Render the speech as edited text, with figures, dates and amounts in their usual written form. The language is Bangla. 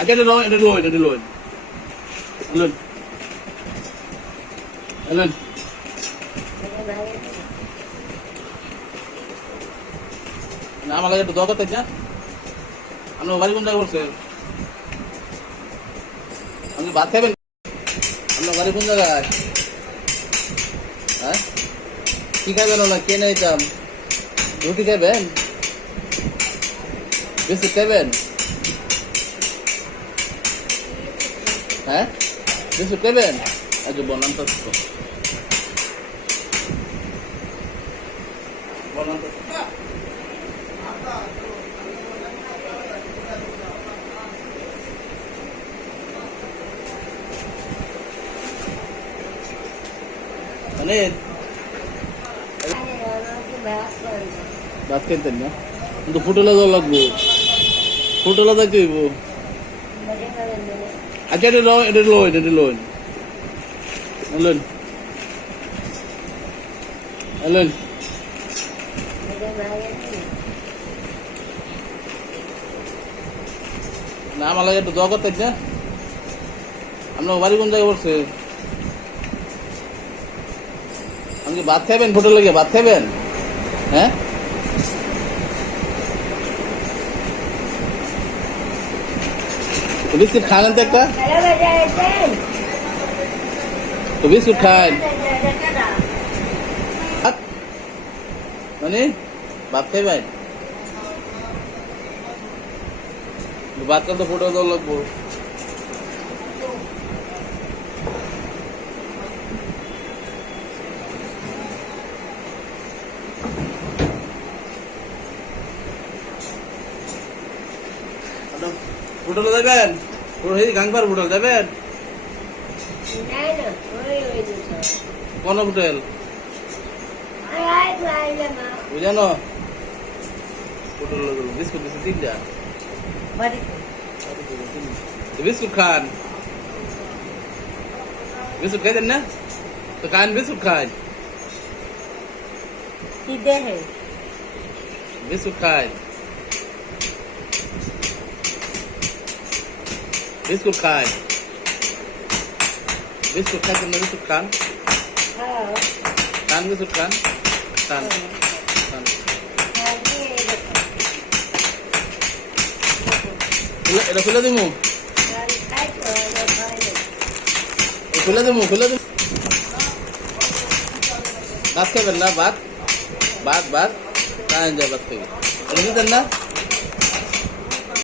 আগে এটা লন না আমার লাগে একটু দোয়া করতে না আপনার বাড়ি কোন জায়গায় করছে আপনি ভাত খাবেন আপনার বাড়ি কোন জায়গায় হ্যাঁ কি খাবেন ওলা কে নিতাম রুটি খাবেন বিস্কুট খাবেন হ্যাঁ বিস্কুট খাবেন আজ বললাম তো বললাম তো মানে ভাত খেতেন না কিন্তু ফুটলা জল লাগবো ফুটলা দেখতে হইব আচ্ছা এটা লোন না আমার লাগে একটু দোয়া করতে না আপনার বাড়ি কোন জায়গায় পড়ছে আপনি ভাত খাবেন ফুটে লেগে ভাত খাবেন হ্যাঁ বিস্কুট খান তো একটা তো বিস্কুট খান মানে ভাত খাইবেন ভাত খান তো ফুটে দেওয়া লাগবো হোটেলে যাবেন গাংপার হোটেল যাবেন কোন হোটেল বুঝানো হোটেল বিস্কুট দিচ্ছে তিনটা বিস্কুট খান বিস্কুট খাইতেন না তো খান বিস্কুট খান বিস্কুট খায় বিস্কুট খায় বিস্কুট খাইতেন না বিস্কুট খান খান বিস্কুট খান খান এটা খুলে দিমু ভাত খাবেন না ভাত খান যায় ভাত থেকে না